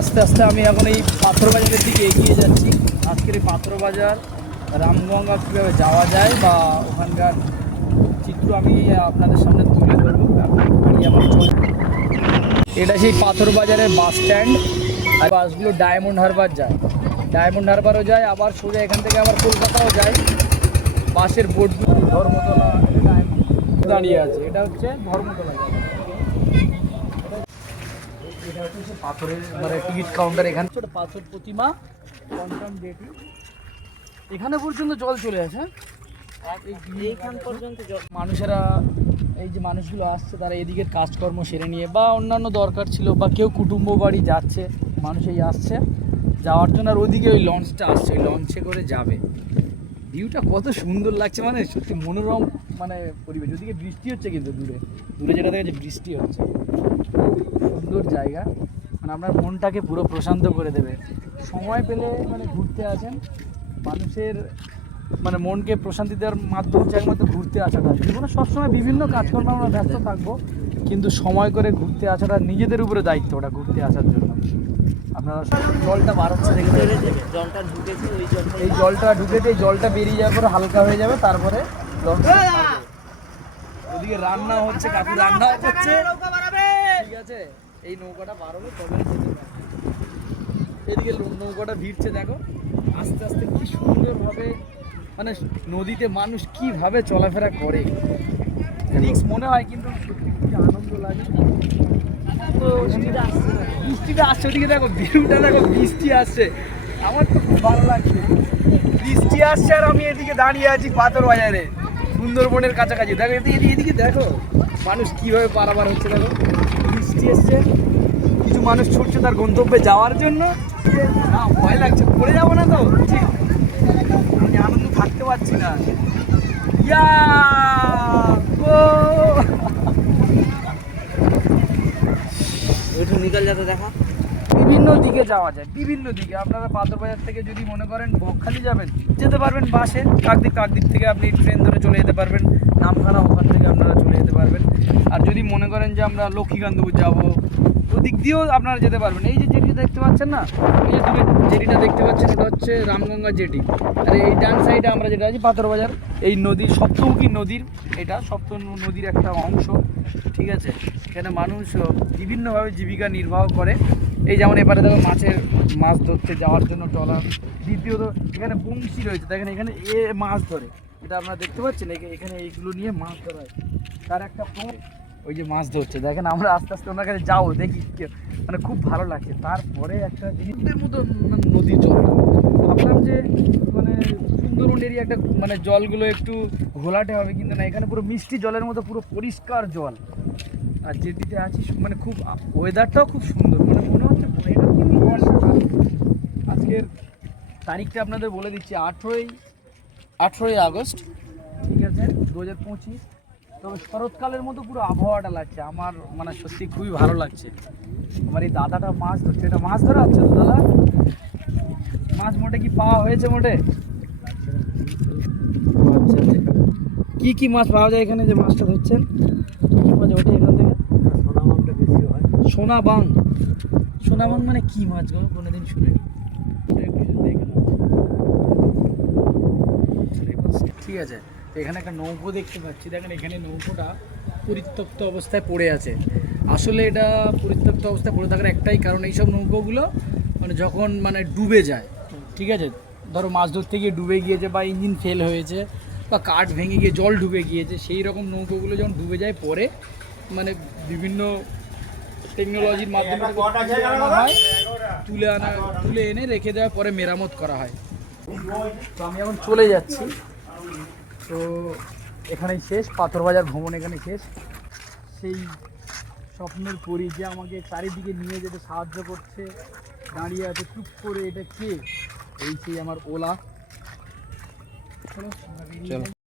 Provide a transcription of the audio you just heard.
আস্তে আস্তে আমি এখন এই পাথর বাজারের দিকে এগিয়ে যাচ্ছি। আজকের এই পাথর বাজার রামগঙ্গা কীভাবে যাওয়া যায় বা ওখানকার চিত্র আমি আপনাদের সামনে তুলে ধরবো। এটা সেই পাথর বাজারের বাস স্ট্যান্ড, আর বাসগুলো ডায়মন্ড হারবার যায়, ডায়মন্ড হারবারও যায়, আবার সোজা এখান থেকে আবার কলকাতাও যায়। বাসের বোর্ডগুলো ধর্মতলা দাঁড়িয়ে আছে, এটা হচ্ছে ধর্মতলা। এটা হচ্ছে পাথরের মানে টিকিট কাউন্টার। এখানে ছোট পাথর প্রতিমা, কনকাম জেটি, এখানে পর্যন্ত জল চলে আসে। এইখান পর্যন্ত মানুষেরা, এই যে মানুষগুলো আসছে তারা এদিকের কাজকর্ম সেরে নিয়ে বা অন্যান্য দরকার ছিল বা কেউ কুটুম্ব বাড়ি যাচ্ছে, মানুষ এই আসছে যাওয়ার জন্য। আর ওইদিকে ওই লঞ্চটা আসছে, ওই লঞ্চে করে যাবে। ভিউটা কত সুন্দর লাগছে, মানে সত্যি মনোরম মানে পরিবেশ। ওদিকে বৃষ্টি হচ্ছে, কিন্তু দূরে দূরে যেটা দেখা যাচ্ছে বৃষ্টি হচ্ছে। সুন্দর জায়গা, মানে আপনার মনটাকে পুরো প্রশান্ত করে দেবে। সময় পেলে মানে ঘুরতে আসেন। মানুষের মানে মনকে প্রশান্তি দেওয়ার মাধ্যম হচ্ছে একমাত্র ঘুরতে আসাটা। জীবনে সবসময় বিভিন্ন কাজকর্মে আমরা ব্যস্ত থাকবো, কিন্তু সময় করে ঘুরতে আসাটা নিজেদের উপরে দায়িত্ব, ওটা ঘুরতে আসার জন্য। আপনারা জলটা বার হচ্ছে দেখে, জলটা ঢুকেছে, এই জলটা ঢুকেছে, এই জলটা বেরিয়ে যাওয়ার পরে হালকা হয়ে যাবে, তারপরে ওদিকে রান্না হচ্ছে, কাকু রান্না করছে, ঠিক আছে। এই নৌকাটা বার হবে তবে এদিকে নৌকাটা ভিড়ছে, দেখো আস্তে আস্তে কি সুন্দরভাবে, মানে নদীতে মানুষ কিভাবে চলাফেরা করে। রিক্স মনে হয়, কিন্তু সত্যি আনন্দ লাগে। তো বৃষ্টিটা আসছে, ওদিকে দেখো ভিউটা দেখো, বৃষ্টি আসছে, আমার তো খুব ভালো লাগছে। বৃষ্টি আসছে আর আমি এদিকে দাঁড়িয়ে আছি পাথর বাজারে, সুন্দরবনের কাছাকাছি। দেখো এদিকে দেখো মানুষ কিভাবে পারাবার হচ্ছে, দেখো বৃষ্টি এসছে, কিছু মানুষ ছুটছে তার গন্তব্যে যাওয়ার জন্য। না ভয় লাগছে, পড়ে যাবো না তো, ঠিক আমি আনন্দ থাকতে পারছি না। নিকাল যাতে দেখা বিভিন্ন দিকে যাওয়া যায়, বিভিন্ন দিকে। আপনারা পাথর বাজার থেকে যদি মনে করেন বকখালি যাবেন, যেতে পারবেন বাসে। কাকদ্বীপ থেকে আপনি ট্রেন ধরে চলে যেতে পারবেন নামখানা, ওখান থেকে আপনারা চলে যেতে পারবেন। আর যদি মনে করেন যে আমরা লক্ষ্মীকান্তপুর যাবো, ওদিক দিয়েও আপনারা যেতে পারবেন। এই যে জেটি দেখতে পাচ্ছেন না, এই যে দূরে জেটিটা দেখতে পাচ্ছেন, ওটা হচ্ছে রামগঙ্গা জেটি। আর এই ডান সাইডে আমরা যেটা আছি পাথর বাজার, এই নদীর সপ্তমুখী নদীর, এটা সপ্তম নদীর একটা অংশ, ঠিক আছে। এখানে মানুষ বিভিন্নভাবে জীবিকা নির্বাহ করে। এই যেমন এবারে দেখো মাছ ধরতে যাওয়ার জন্য ট্রলার। দ্বিতীয়ত এখানে বংশী রয়েছে, দেখেন এখানে মাছ ধরে, এটা আপনারা দেখতে পাচ্ছেন। এখানে এইগুলো নিয়ে মাছ ধরা হয়, তার একটা ওই যে মাছ ধরছে, দেখেন। আমরা আস্তে আস্তে ওনার কাছে যাবো, দেখি মানে খুব ভালো লাগছে। তারপরে একটা জিনিসের মতো নদীর জল, ভাবলাম যে মানে সুন্দরবন এরিয়া একটা মানে জলগুলো একটু ঘোলাটে হবে, কিন্তু না, এখানে পুরো মিষ্টি জলের মতো পুরো পরিষ্কার জল। আর যেটিতে আছি মানে খুব ওয়েদারটাও খুব সুন্দর, মানে মনে হচ্ছে এটা কিন্তু বর্ষাকাল। আজকের তারিখটা আপনাদের বলে দিচ্ছি, 18ই আগস্ট, ঠিক আছে, 2025। তবে শরৎকালের মতো পুরো আবহাওয়াটা লাগছে আমার, মানে সত্যি খুবই ভালো লাগছে। আমার এই দাদাটা মাছ ধরছে, এটা মাছ ধরা হচ্ছে তো দাদা? মাছ মোটে কি পাওয়া হয়েছে মোটে? আচ্ছা, কি কি মাছ পাওয়া যায় এখানে যে মাছটা ধরছেন? কি কি মাছ ওঠে এখান থেকে? সোনাবাংটা বেশি হয়। সোনাবাং মানে কি মাছ গো? কোনোদিন শুনিনি। ঠিক আছে, এখানে একটা নৌকো দেখতে পাচ্ছি, দেখেন এখানে নৌকোটা পরিত্যক্ত অবস্থায় পড়ে আছে। আসলে এটা পরিত্যক্ত অবস্থায় পড়ে থাকার একটাই কারণ, এইসব নৌকোগুলো মানে যখন মানে ডুবে যায়, ঠিক আছে, ধরো মাছ ধরতে গিয়ে ডুবে গিয়েছে বা ইঞ্জিন ফেল হয়েছে বা কাঠ ভেঙে গিয়ে জল ঢুকে গিয়েছে, সেই রকম নৌকোগুলো যখন ডুবে যায় পরে মানে বিভিন্ন টেকনোলজির মাধ্যমে তুলে এনে রেখে দেওয়ার পরে মেরামত করা হয়। তো আমি এখন চলে যাচ্ছি, তো এখানেই শেষ পাথর বাজার ভ্রমণ, এখানে শেষ। সেই স্বপ্নের পরি যে আমাকে চারিদিকে নিয়ে যেতে সাহায্য করছে, দাঁড়িয়ে আছে চুপ করে, এটা কে? এই সেই আমার ওলা। চলো।